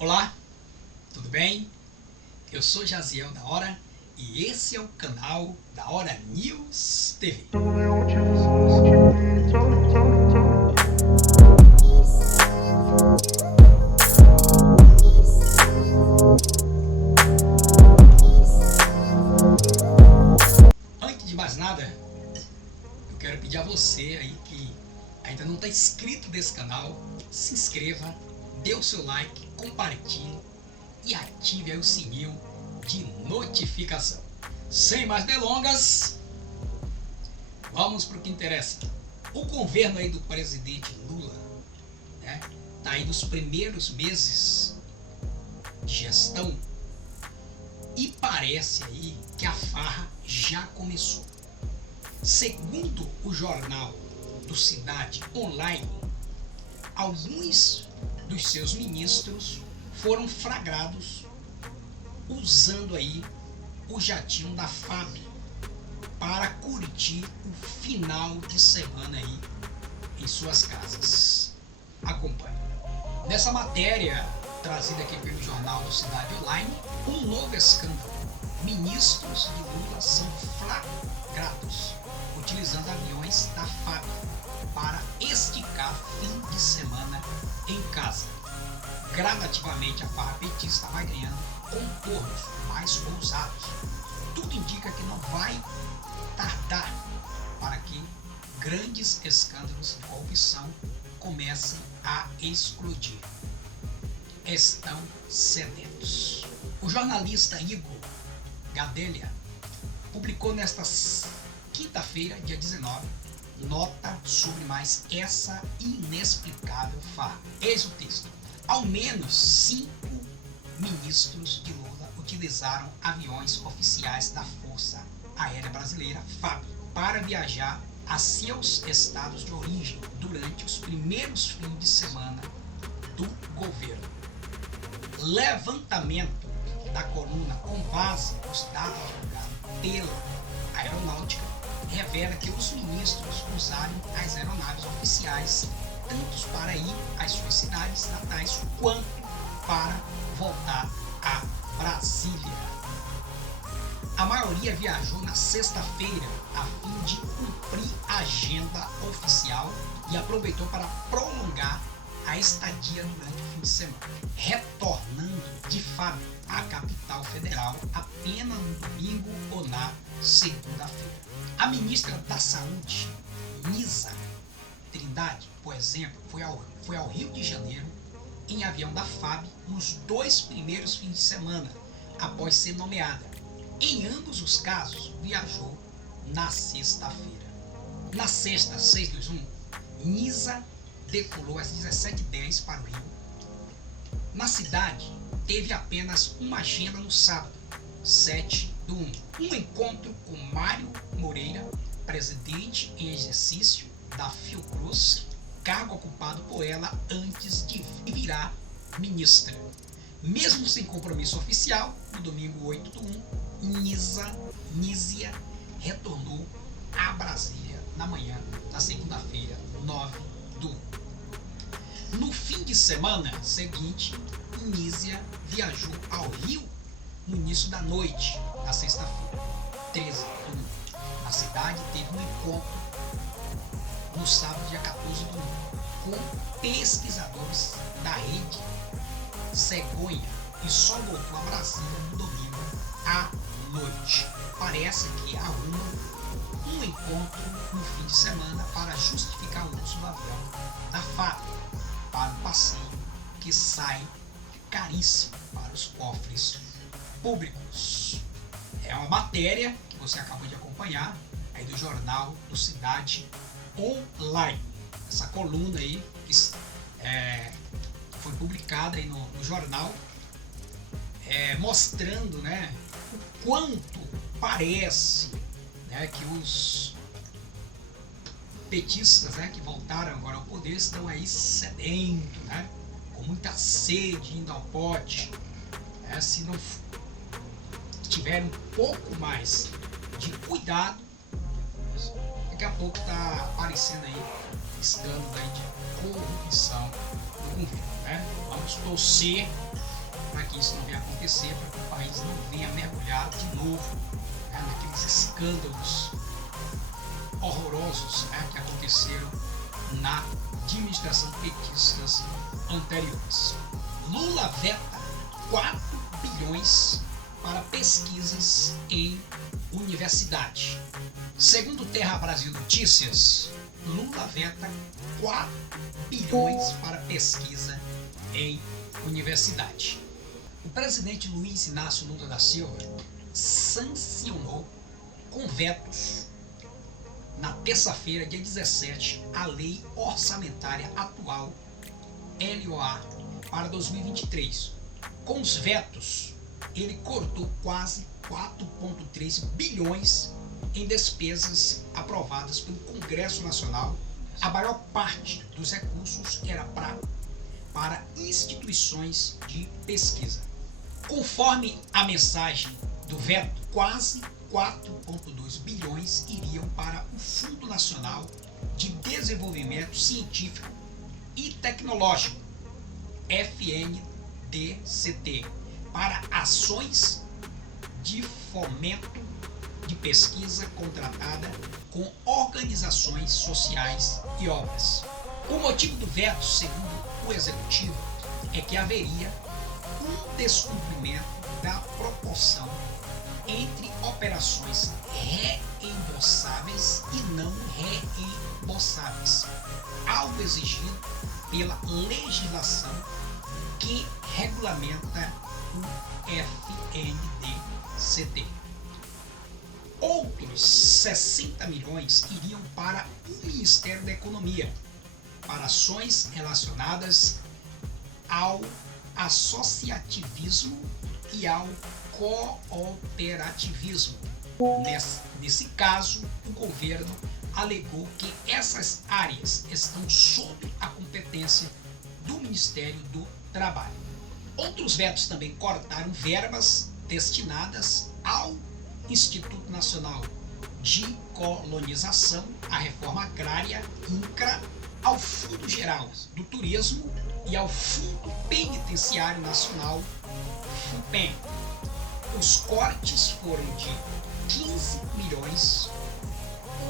Olá, tudo bem? Eu sou Jaziel da Hora e esse é o canal da Hora News TV. Antes de mais nada, eu quero pedir a você aí que ainda não está inscrito nesse canal, se inscreva, dê o seu like, compartilhe e ative aí o sininho de notificação. Sem mais delongas, vamos para o que interessa. O governo aí do presidente Lula, né, tá aí nos primeiros meses de gestão e parece aí que a farra já começou. Segundo o jornal do Cidade Online, alguns dos seus ministros foram flagrados usando aí o jatinho da FAB para curtir o final de semana aí em suas casas. Acompanhe. Nessa matéria trazida aqui pelo jornal do Cidade Online, um novo escândalo. Ministros de Lula são flagrados utilizando aviões da FAB para esticar fim de semana em casa. Gradativamente a farra petista vai ganhando contornos mais ousados. Tudo indica que não vai tardar para que grandes escândalos de corrupção comecem a explodir. Estão sedentos. O jornalista Igor Gadelha publicou nesta quinta-feira, dia 19, nota sobre mais essa inexplicável farra. Eis o texto. Ao menos 5 ministros de Lula utilizaram aviões oficiais da Força Aérea Brasileira, FAB, para viajar a seus estados de origem durante os primeiros fins de semana do governo. Levantamento da coluna com base nos dados divulgados pela Aeronáutica revela que os ministros usaram as aeronaves oficiais tanto para ir às suas cidades natais quanto para voltar a Brasília. A maioria viajou na sexta-feira a fim de cumprir a agenda oficial e aproveitou para prolongar a estadia durante o fim de semana, retornando de FAB à capital federal apenas no domingo ou na segunda-feira. A ministra da Saúde, Nízia Trindade, por exemplo, foi ao Rio de Janeiro em avião da FAB nos 2 primeiros fins de semana após ser nomeada. Em ambos os casos, viajou na sexta-feira. Na sexta, 6/21, Nízia decolou às 17h10 para o Rio. Na cidade, teve apenas uma agenda no sábado, 7/1. Um encontro com Mário Moreira, presidente em exercício da Fiocruz, cargo ocupado por ela antes de virar ministra. Mesmo sem compromisso oficial, no domingo 8/1, Nízia retornou a Brasília na manhã da segunda-feira, 9/1. No fim de semana seguinte, Nízia viajou ao Rio no início da noite da sexta-feira, 13/1. Na cidade teve um encontro no sábado, dia 14/1, com pesquisadores da rede Cegonha e só voltou a Brasília no domingo à noite. Parece que arruma um encontro no fim de semana para justificar o uso do avião da FAB para o passeio que sai caríssimo para os cofres públicos. É uma matéria que você acabou de acompanhar aí do jornal do Cidade Online. Essa coluna aí que foi publicada aí no jornal, mostrando, né, o quanto parece, né, que os petistas, né, que voltaram agora ao poder estão aí sedentos, né, com muita sede, indo ao pote. Se não tiver um pouco mais de cuidado, daqui a pouco está aparecendo aí escândalo aí de corrupção do governo, né? Vamos torcer que isso não venha acontecer, para que o país não venha mergulhar de novo, né, naqueles escândalos horrorosos, né, que aconteceram na administração petistas anteriores. Lula veta 4 bilhões para pesquisas em universidade. Segundo Terra Brasil Notícias, Lula veta 4 bilhões para pesquisa em universidade. O presidente Luiz Inácio Lula da Silva sancionou com vetos na terça-feira, dia 17, a Lei Orçamentária Atual, LOA, para 2023. Com os vetos, ele cortou quase 4,3 bilhões em despesas aprovadas pelo Congresso Nacional. A maior parte dos recursos era para instituições de pesquisa. Conforme a mensagem do veto, quase 4,2 bilhões iriam para o Fundo Nacional de Desenvolvimento Científico e Tecnológico, FNDCT, para ações de fomento de pesquisa contratada com organizações sociais e obras. O motivo do veto, segundo o Executivo, é que haveria um descumprimento da proporção entre operações reembolsáveis e não reembolsáveis, algo exigido pela legislação que regulamenta o FNDCT. Outros 60 milhões iriam para o Ministério da Economia, para ações relacionadas ao associativismo e ao cooperativismo. Nesse caso, o governo alegou que essas áreas estão sob a competência do Ministério do Trabalho. Outros vetos também cortaram verbas destinadas ao Instituto Nacional de Colonização, à Reforma Agrária, INCRA, ao Fundo Geral do Turismo e ao Fundo Penitenciário Nacional, FUPEN. Os cortes foram de 15 milhões,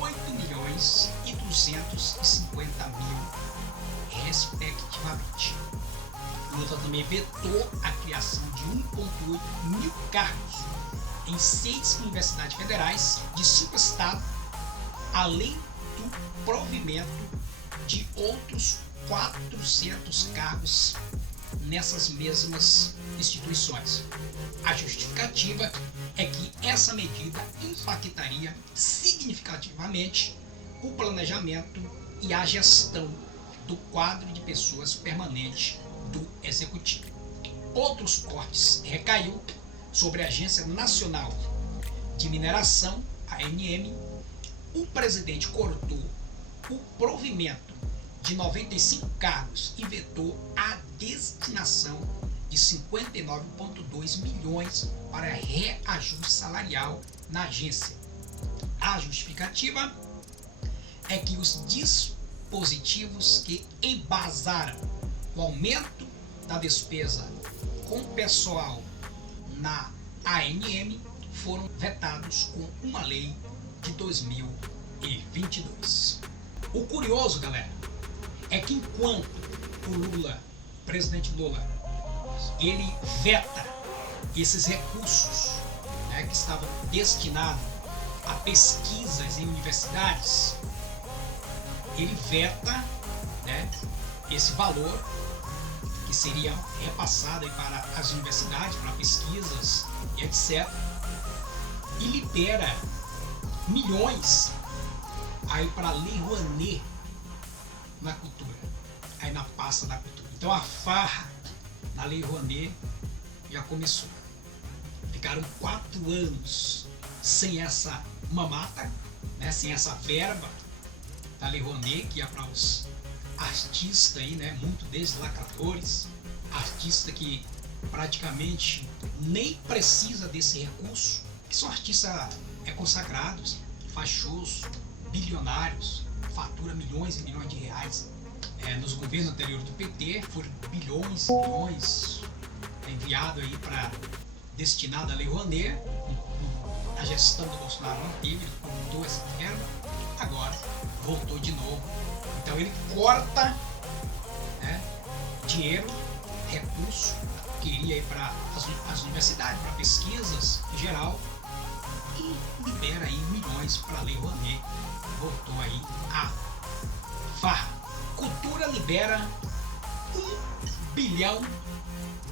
8 milhões e 250 mil, respectivamente. Lula também vetou a criação de 1,8 mil cargos em 6 universidades federais de 5 estados, além do provimento de outros 400 cargos nessas mesmas instituições. A justificativa é que essa medida impactaria significativamente o planejamento e a gestão do quadro de pessoas permanente do Executivo. Outros cortes recaiu sobre a Agência Nacional de Mineração, ANM. O presidente cortou o provimento de 95 cargos e vetou a destinação de 59,2 milhões para reajuste salarial na agência. A justificativa é que os dispositivos que embasaram o aumento da despesa com pessoal na ANM foram vetados com uma lei de 2022. O curioso, galera, é que enquanto o presidente Lula, ele veta esses recursos, né, que estavam destinados a pesquisas em universidades, ele veta, né, esse valor que seria repassado aí para as universidades, para pesquisas e etc. E libera milhões aí para a Lei Rouanet na cultura, aí na pasta da cultura. Então a farra na Lei Rouanet já começou. Ficaram 4 anos sem essa mamata, né, sem essa verba da Lei Rouanet, que ia para os artistas aí, né, muito deles lacradores, artista que praticamente nem precisa desse recurso, que são artistas consagrados, faz shows bilionários, fatura milhões e milhões de reais. Nos governos anteriores do PT foram bilhões e bilhões enviado aí para destinado à Lei Rouanet. A gestão do Bolsonaro não teve, ele cortou essa verba, agora voltou de novo. Então ele corta, né, dinheiro, recurso que iria para as universidades, para pesquisas em geral, e libera aí milhões para a Lei Rouanet. Voltou aí a farra. Cultura libera 1 bilhão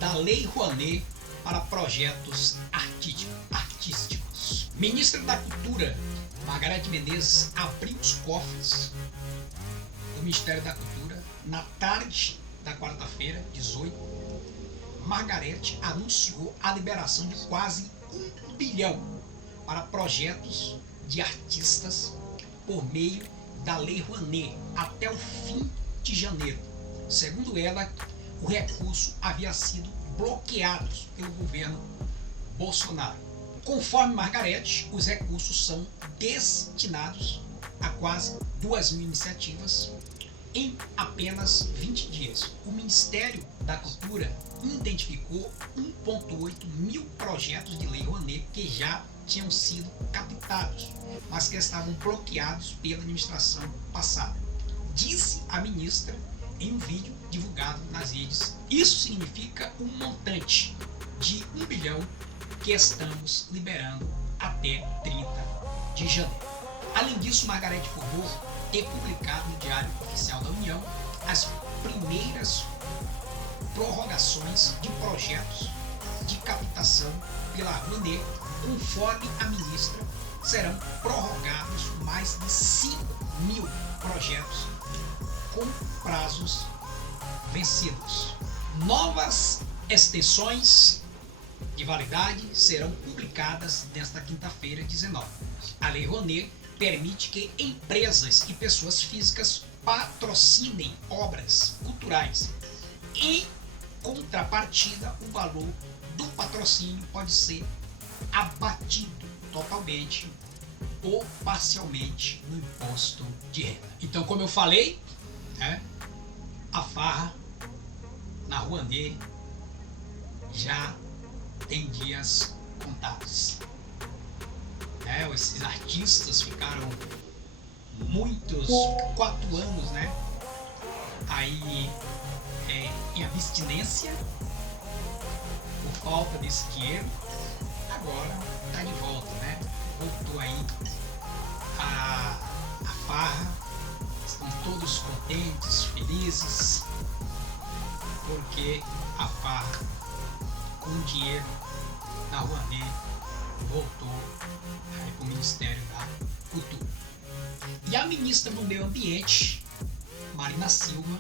da Lei Rouanet para projetos artísticos. Ministra da Cultura, Margareth Menezes, abriu os cofres do Ministério da Cultura na tarde da quarta-feira, 18. Margareth anunciou a liberação de quase 1 bilhão para projetos de artistas por meio da Lei Rouanet até o fim de janeiro. Segundo ela, o recurso havia sido bloqueado pelo governo Bolsonaro. Conforme Margareth, os recursos são destinados a quase 2.000 iniciativas em apenas 20 dias. O Ministério da Cultura identificou 1,8 mil projetos de Lei Rouanet que já tinham sido captados, mas que estavam bloqueados pela administração passada. Disse a ministra em um vídeo divulgado nas redes. Isso significa um montante de 1 bilhão que estamos liberando até 30 de janeiro. Além disso, Margareth informou ter publicado no Diário Oficial da União as primeiras prorrogações de projetos de captação pela Rouanet. Conforme a ministra, serão prorrogados mais de 5.000 projetos com prazos vencidos. Novas extensões de validade serão publicadas nesta quinta-feira, 19. A Lei Rouanet permite que empresas e pessoas físicas patrocinem obras culturais. Em contrapartida, o valor do patrocínio pode ser abatido totalmente ou parcialmente no imposto de renda. Então, como eu falei, né, a farra na Rouanet já tem dias contados. Esses artistas ficaram 4 anos, né, aí em abstinência por falta desse dinheiro. Agora tá de volta, né? Voltou aí a farra. Estão todos contentes, felizes, porque a farra com o dinheiro da Rouanet voltou para o Ministério da Cultura. E a ministra do Meio Ambiente, Marina Silva,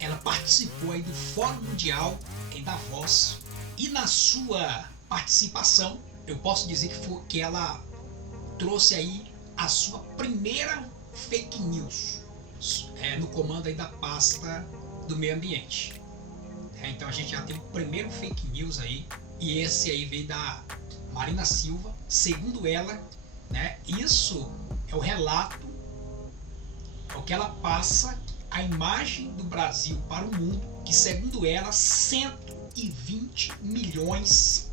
ela participou aí do Fórum Mundial em Davos, e na sua participação eu posso dizer que ela trouxe aí a sua primeira fake news no comando aí da pasta do meio ambiente. Então a gente já tem o primeiro fake news aí, e esse aí veio da Marina Silva. Segundo ela, né, isso é o relato, é o que ela passa, a imagem do Brasil para o mundo, que segundo ela 120 milhões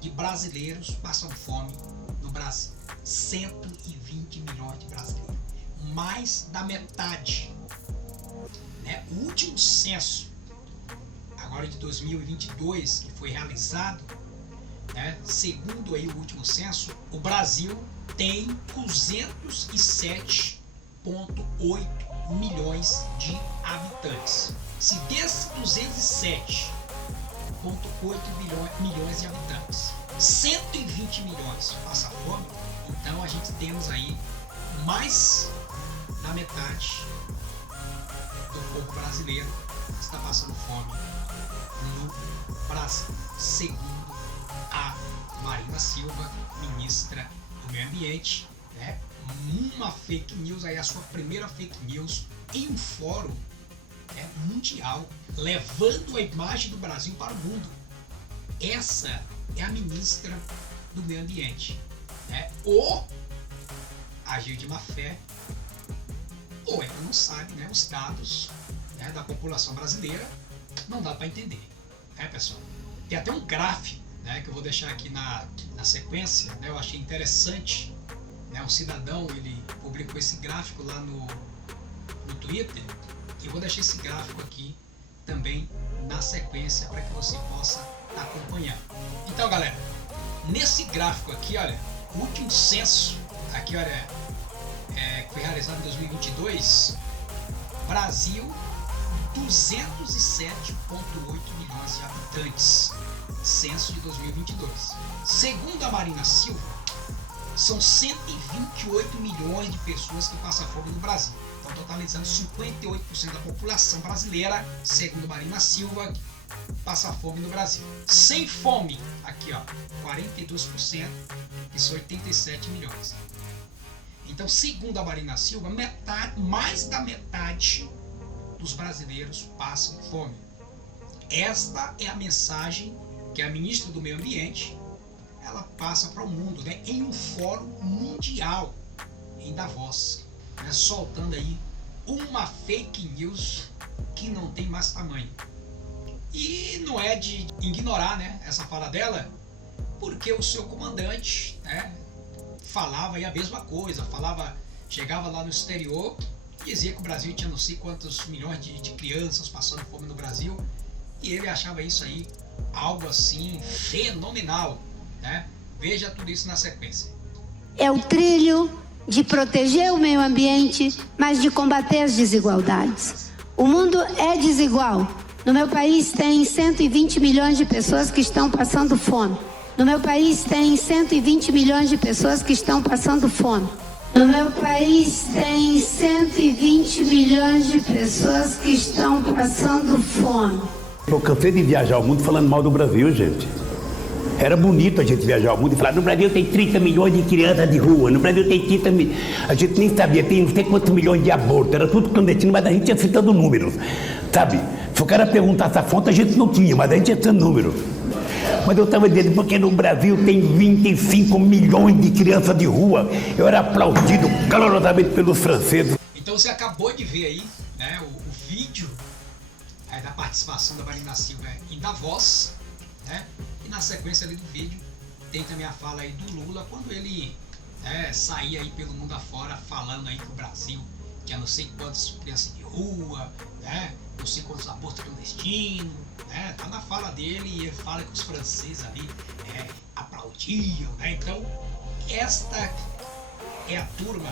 de brasileiros passam fome no Brasil. 120 milhões de brasileiros, mais da metade, né? O último censo, agora de 2022, que foi realizado, né, segundo aí o último censo, o Brasil tem 207,8 milhões de habitantes. Se desses 207,8 milhões de habitantes, 120 milhões passam fome, então a gente temos aí mais da metade do povo brasileiro que está passando fome no Brasil, segundo a Marina Silva, ministra do Meio Ambiente, né? Uma fake news aí, a sua primeira fake news em um fórum, né, mundial, levando a imagem do Brasil para o mundo. Essa é a ministra do Meio Ambiente, né? Ou agiu de má fé, ou ela não sabe, né, os dados, né, da população brasileira, não dá para entender. Pessoal, tem até um gráfico, né, que eu vou deixar aqui na sequência, né, eu achei interessante, né, um cidadão, ele publicou esse gráfico lá no Twitter, e eu vou deixar esse gráfico aqui também na sequência para que você possa estar acompanhando. Então, galera, nesse gráfico aqui, olha, o último censo, aqui, olha, que foi realizado em 2022, Brasil, 207,8 milhões de habitantes, censo de 2022. Segundo a Marina Silva, são 128 milhões de pessoas que passam fome no Brasil. Então, totalizando 58% da população brasileira, segundo Marina Silva, passa fome no Brasil. Sem fome, aqui ó, 42%, que são 87 milhões. Então, segundo a Marina Silva, mais da metade dos brasileiros passam fome. Esta é a mensagem que a ministra do Meio Ambiente ela passa para o mundo, né, em um fórum mundial em Davos, né, soltando aí uma fake news que não tem mais tamanho. E não é de ignorar, né, essa fala dela, porque o seu comandante, né, falava aí a mesma coisa, chegava lá no exterior, dizia que o Brasil tinha não sei quantos milhões de crianças passando fome no Brasil, e ele achava isso aí algo assim fenomenal, né? Veja tudo isso na sequência. É o trilho de proteger o meio ambiente, mas de combater as desigualdades. O mundo é desigual. No meu país tem 120 milhões de pessoas que estão passando fome. No meu país tem 120 milhões de pessoas que estão passando fome. No meu país tem 120 milhões de pessoas que estão passando fome. Eu cansei de viajar o mundo falando mal do Brasil, gente. Era bonito a gente viajar o mundo e falar, no Brasil tem 30 milhões de crianças de rua, no Brasil tem 30 milhões, a gente nem sabia, tem não sei quantos milhões de abortos, era tudo clandestino, mas a gente ia citando números, sabe? Se o cara perguntasse a fonte, a gente não tinha, mas a gente ia citando números. Mas eu estava dizendo, porque no Brasil tem 25 milhões de crianças de rua, eu era aplaudido calorosamente pelos franceses. Então você acabou de ver aí, né, o vídeo da participação da Marina Silva em Davos, né? E na sequência ali do vídeo tem também a fala aí do Lula quando ele saía aí pelo mundo afora falando aí que o Brasil tinha não sei quantas crianças de rua, né? Não sei quantos abortos clandestinos, né? Tá na fala dele e ele fala que os franceses ali aplaudiam, né? Então esta é a turma,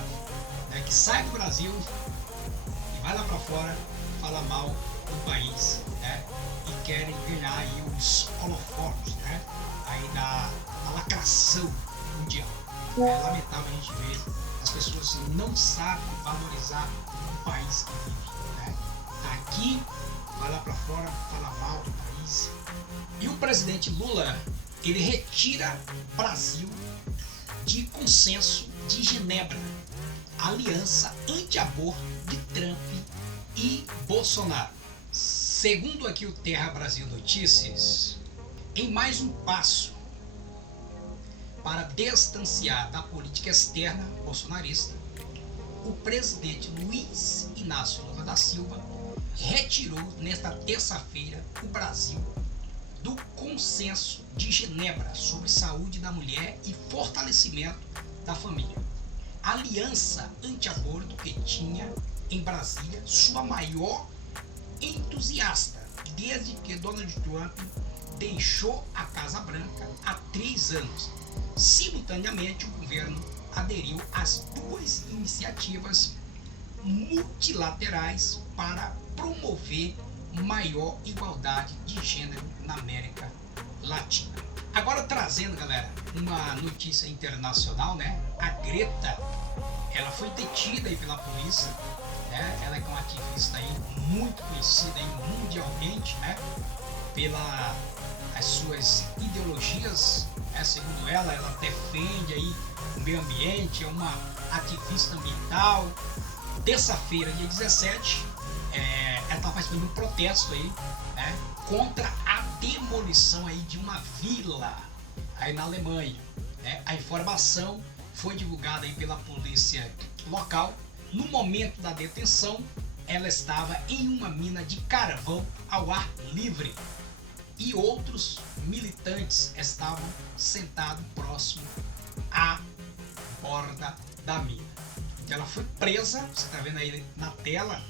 né, que sai do Brasil e vai lá para fora falar mal do país, né? E querem ganhar aí os holofotes, né? Aí da lacração mundial. É lamentável a gente ver as pessoas não sabem valorizar o país que vive, né? Tá aqui, vai lá para fora, fala mal do país. E o presidente Lula, ele retira o Brasil de consenso de Genebra, aliança anti-aborto de Trump e Bolsonaro. Segundo aqui o Terra Brasil Notícias, em mais um passo para distanciar da política externa bolsonarista, o presidente Luiz Inácio Lula da Silva retirou nesta terça-feira o Brasil do Consenso de Genebra sobre saúde da mulher e fortalecimento da família. A aliança anti-aborto que tinha em Brasília sua maior entusiasta desde que Donald Trump deixou a Casa Branca há 3 anos. Simultaneamente, o governo aderiu às 2 iniciativas multilaterais para promover maior igualdade de gênero na América Latina. Agora trazendo, galera, uma notícia internacional, né? A Greta, ela foi detida aí pela polícia, né? Ela é uma ativista aí muito conhecida aí mundialmente, né? As suas ideologias, né? Segundo ela defende aí o meio ambiente, é uma ativista ambiental. Terça-feira, dia 17, ela estava participando de um protesto aí, né? Contra a demolição aí de uma vila aí na Alemanha, né? A informação foi divulgada aí pela polícia local. No momento da detenção, ela estava em uma mina de carvão ao ar livre e outros militantes estavam sentados próximo à borda da mina. Então ela foi presa, você está vendo aí na tela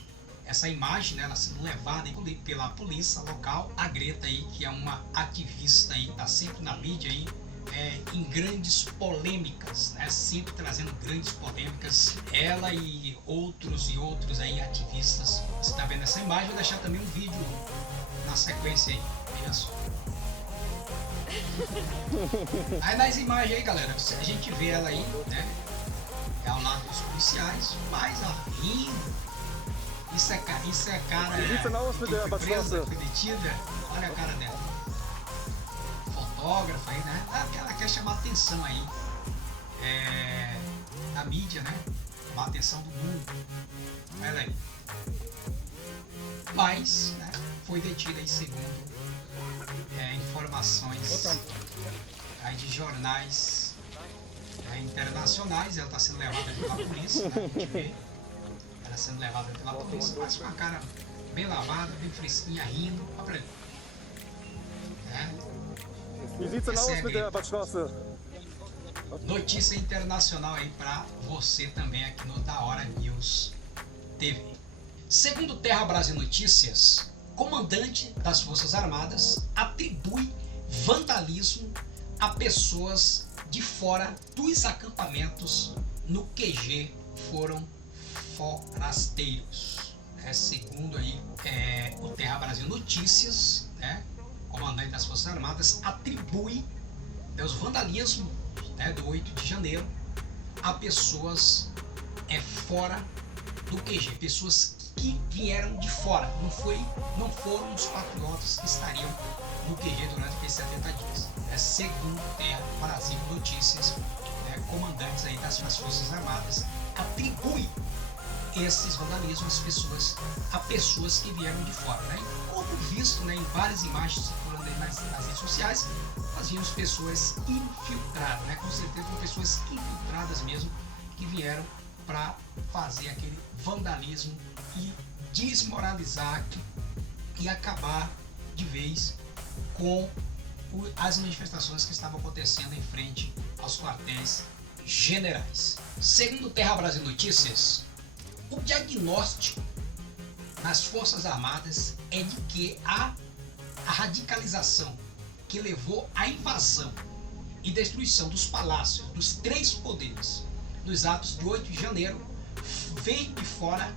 essa imagem, né, ela sendo levada pela polícia local. A Greta aí, que é uma ativista aí, tá sempre na mídia aí, em grandes polêmicas, né, sempre trazendo grandes polêmicas. Ela e outros aí ativistas. Você está vendo essa imagem? Vou deixar também um vídeo na sequência aí, veja só. Aí nas imagens aí, galera, a gente vê ela aí, né, ao lado dos policiais, mas ela rindo. Isso é cara que foi presa, foi detida. Olha a cara dela. Fotógrafa aí, né? Ela quer chamar a atenção aí da mídia, né? Chamar a atenção do mundo. Olha aí. Mas, né, foi detida aí segundo informações aí de jornais internacionais. Ela está sendo levada pela polícia, né? A gente vê ela sendo levada pela polícia, mas com a cara bem lavada, bem fresquinha, rindo. Olha pra ele. Notícia internacional aí pra você também aqui no Da Hora News TV. Segundo Terra Brasil Notícias, comandante das Forças Armadas atribui vandalismo a pessoas de fora dos acampamentos no QG foram forasteiros. Segundo aí o Terra Brasil Notícias, né, comandante das Forças Armadas atribui os vandalismos, né, do 8 de janeiro a pessoas fora do QG, pessoas que vieram de fora, não foram os patriotas que estariam no QG durante aqueles 70 dias. Segundo Terra Brasil Notícias, comandantes aí das Forças Armadas atribui esses vandalismos a pessoas que vieram de fora, né? Como visto, né, em várias imagens circulando aí nas redes sociais, nós vimos pessoas infiltradas, né? Com certeza pessoas infiltradas mesmo, que vieram para fazer aquele vandalismo e desmoralizar e acabar de vez com as manifestações que estavam acontecendo em frente aos quartéis generais. Segundo Terra Brasil Notícias, o diagnóstico nas Forças Armadas é de que a radicalização que levou à invasão e destruição dos palácios dos três poderes nos atos de 8 de janeiro vem de fora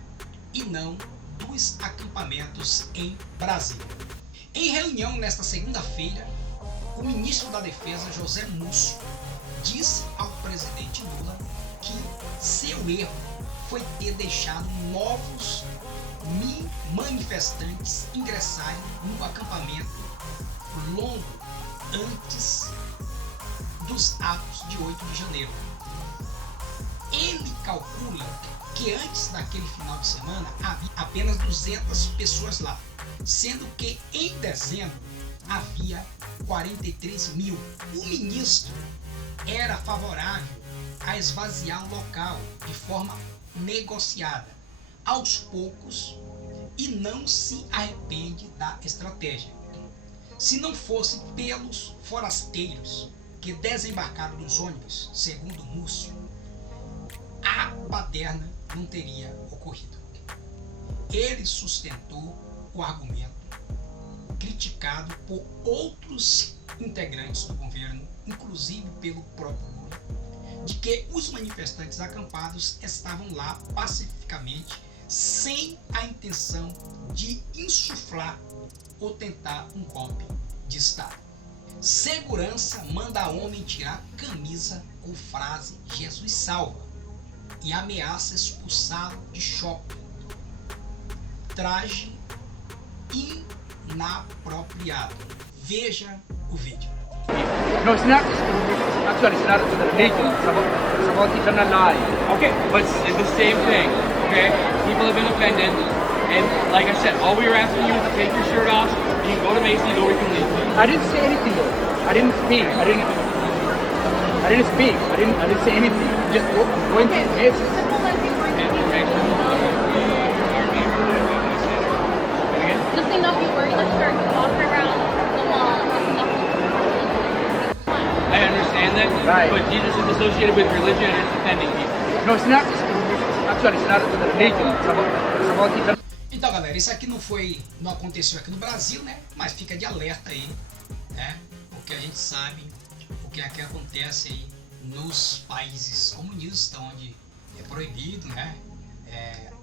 e não dos acampamentos em Brasília. Em reunião nesta segunda-feira, o ministro da Defesa, José Múcio, disse ao presidente Lula que seu erro foi ter deixado novos manifestantes ingressarem no acampamento longo antes dos atos de 8 de janeiro. Ele calcula que antes daquele final de semana havia apenas 200 pessoas lá, sendo que em dezembro havia 43 mil. O ministro era favorável a esvaziar o local de forma negociada, aos poucos, e não se arrepende da estratégia. Se não fosse pelos forasteiros que desembarcaram dos ônibus, segundo Múcio, a baderna não teria ocorrido. Ele sustentou o argumento, criticado por outros integrantes do governo, inclusive pelo próprio Lula, de que os manifestantes acampados estavam lá pacificamente, sem a intenção de insuflar ou tentar um golpe de Estado. Segurança manda homem tirar camisa com frase "Jesus salva" e ameaça expulsá-lo de shopping. Traje inapropriado. Veja o vídeo. No, it's not. Actually, it's not religion. It's about eternal life. Okay. But it's the same thing. Okay. People have been offended, and like I said, all we were asking you is to take your shirt off. You can go to Macy's, or we can leave. I didn't say anything though. I didn't speak. I didn't speak. I didn't say anything. Just going to Macy's. Just enough you worry that you're walking around the mall. understand? Right. But Jesus is associated with religion and it's offending people. No, it's not. Actually, it's not religion. It's about eternal. Então, galera, isso aqui não aconteceu aqui no Brasil, né? Mas fica de alerta aí, né? Porque a gente sabe o que é que acontece aí nos países comunistas, onde é proibido, né?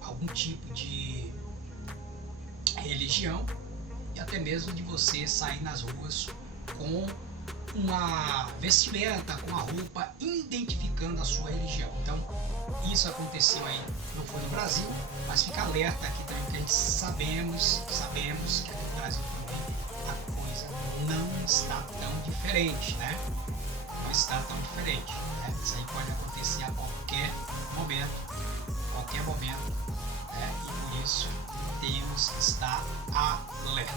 Algum tipo de religião e até mesmo de você sair nas ruas com uma vestimenta, com a roupa identificando a sua religião. Então, isso aconteceu aí, não foi no Brasil, mas fica alerta aqui também, que a gente sabemos que aqui no Brasil também a coisa não está tão diferente, né? Não está tão diferente, né? Isso aí pode acontecer a qualquer momento, né? E por isso temos que estar alerta.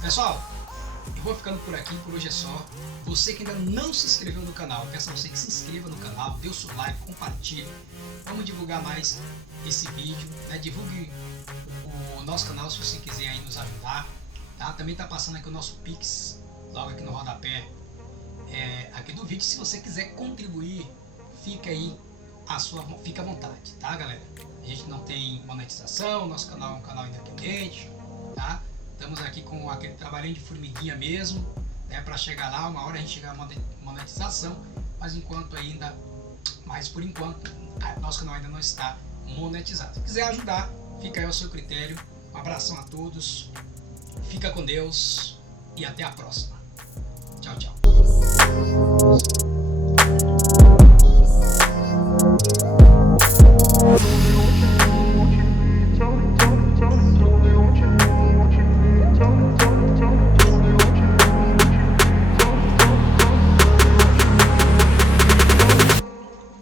Pessoal, eu vou ficando por aqui, por hoje é só. Você que ainda não se inscreveu no canal, peço a você que se inscreva no canal, dê o seu like, compartilhe. Vamos divulgar mais esse vídeo, né? Divulgue o nosso canal se você quiser aí nos ajudar, tá? Também tá passando aqui o nosso Pix, logo aqui no rodapé aqui do vídeo. Se você quiser contribuir, fica à vontade, tá, galera? A gente não tem monetização, nosso canal é um canal independente, tá? Estamos aqui com aquele trabalhinho de formiguinha mesmo, né, para chegar lá, uma hora a gente chegar à monetização, mas por enquanto, nosso canal ainda não está monetizado. Se quiser ajudar, fica aí ao seu critério. Um abração a todos, fica com Deus e até a próxima. Tchau, tchau.